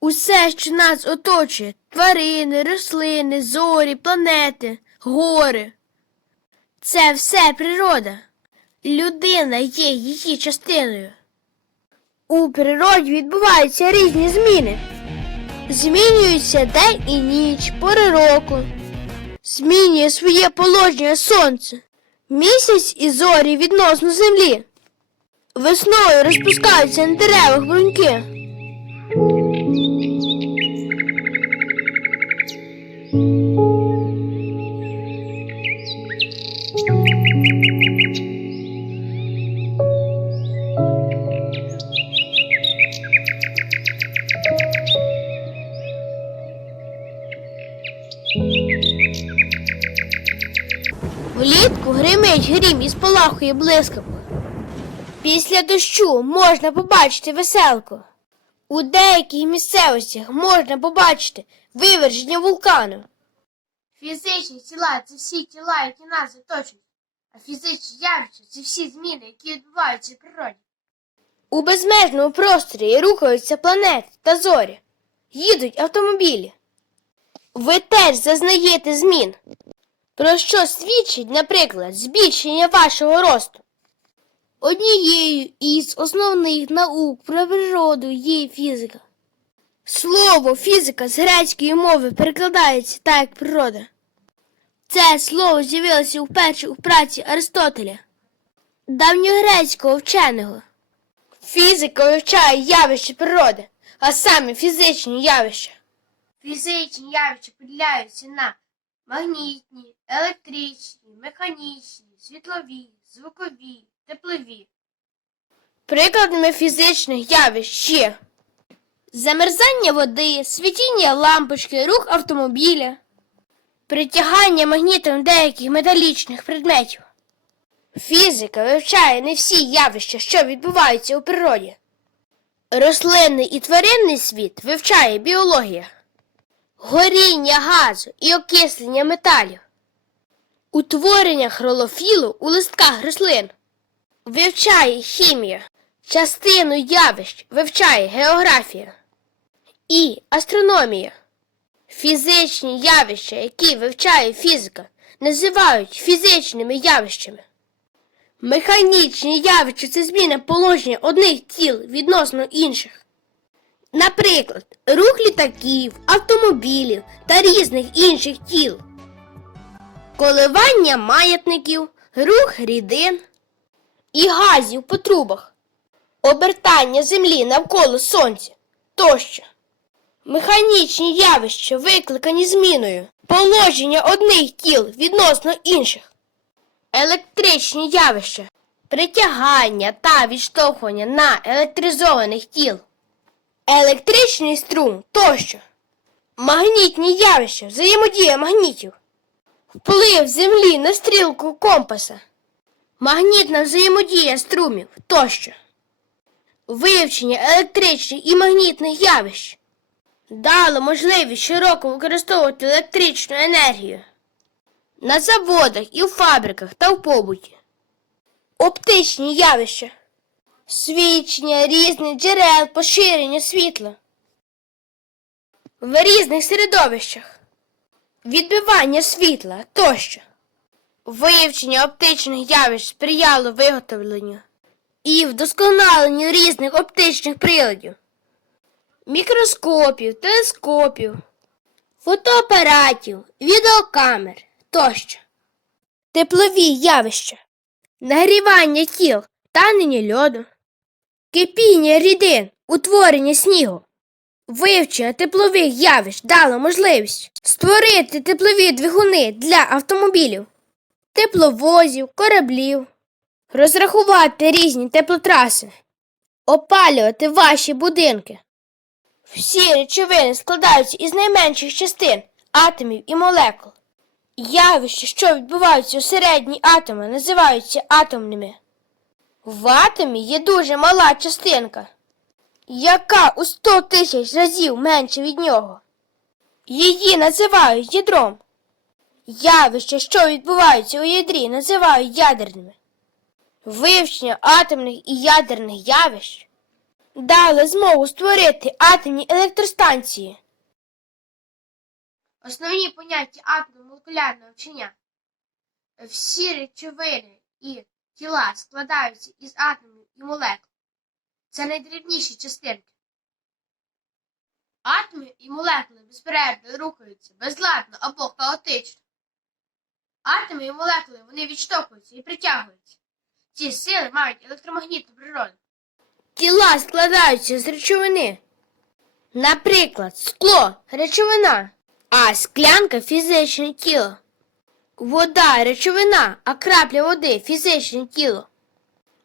Усе, що нас оточує тварини, рослини, зорі, планети, гори. Це все природа. Людина є її частиною. У природі відбуваються різні зміни. Змінюється день і ніч, пори року. Змінює своє положення сонце, місяць і зорі відносно землі. Весною розпускаються на деревах бруньки. Гримить грім і спалахує блискавка. Після дощу можна побачити веселку. У деяких місцевостях можна побачити виверження вулкану. Фізичні тіла це всі тіла, які нас оточують, а фізичні явища це всі зміни, які відбуваються в природі. У безмежному просторі рухаються планети та зорі, їдуть автомобілі. Ви теж зазнаєте змін. Про що свідчить, наприклад, збільшення вашого росту? Однією із основних наук про природу є фізика. Слово фізика з грецької мови перекладається так, як природа. Це слово з'явилося вперше у праці Аристотеля, давньогрецького вченого. Фізика вивчає явища природи, а саме фізичні явища. Фізичні явища поділяються на магнітні, електричні, механічні, світлові, звукові, теплові. Прикладами фізичних явищ є замерзання води, світіння лампочки, рух автомобіля, притягання магнітом деяких металічних предметів. Фізика вивчає не всі явища, що відбуваються у природі. Рослинний і тваринний світ вивчає біологія горіння газу і окислення металів, утворення хролофілу у листках рослин, вивчає хімія, частину явищ вивчає географія і астрономія. Фізичні явища, які вивчає фізика, називають фізичними явищами. Механічні явища це зміна положення одних тіл відносно інших. Наприклад, рух літаків, автомобілів та різних інших тіл, коливання маятників, рух рідин і газів по трубах, обертання землі навколо сонця тощо. Механічні явища викликані зміною. Положення одних тіл відносно інших, електричні явища, притягання та відштовхування на електризованих тіл електричний струм тощо. Магнітні явища, взаємодія магнітів, вплив Землі на стрілку компаса, магнітна взаємодія струмів тощо. Вивчення електричних і магнітних явищ дало можливість широко використовувати електричну енергію на заводах і в фабриках та в побуті. Оптичні явища свідчення різних джерел поширення світла. В різних середовищах, відбивання світла тощо, вивчення оптичних явищ сприяло виготовленню і вдосконаленню різних оптичних приладів, мікроскопів, телескопів, фотоапаратів, відеокамер тощо, теплові явища, нагрівання тіл, танення льоду кипіння рідин, утворення снігу. Вивчення теплових явищ дало можливість створити теплові двигуни для автомобілів, тепловозів, кораблів, розрахувати різні теплотраси, опалювати ваші будинки. Всі речовини складаються із найменших частин атомів і молекул. Явища, що відбуваються у середній атоми, називаються атомними. В атомі є дуже мала частинка, яка у 100 тисяч разів менше від нього. Її називають ядром. Явища, що відбуваються у ядрі, називають ядерними. Вивчення атомних і ядерних явищ дали змогу створити атомні електростанції. Основні поняття атомно-молекулярного вчення. Всі речовини і тіла складаються із атомів і молекул. Це найдрібніші частинки. Атоми і молекули безперервно рухаються безладно або хаотично. Атоми і молекули вони відштовхуються і притягуються. Ці сили мають електромагнітну природу. Тіла складаються з речовини. Наприклад, скло речовина, а склянка фізичне тіло. Вода речовина, а крапля води фізичне тіло.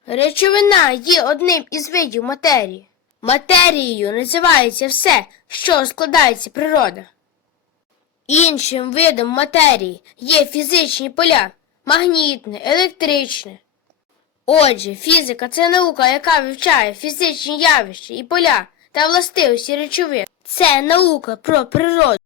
Речовина є одним із видів матерії. Матерією називається все, що складається природа. Іншим видом матерії є фізичні поля магнітне, електричне. Отже, фізика це наука, яка вивчає фізичні явища і поля та властивості речовин. Це наука про природу.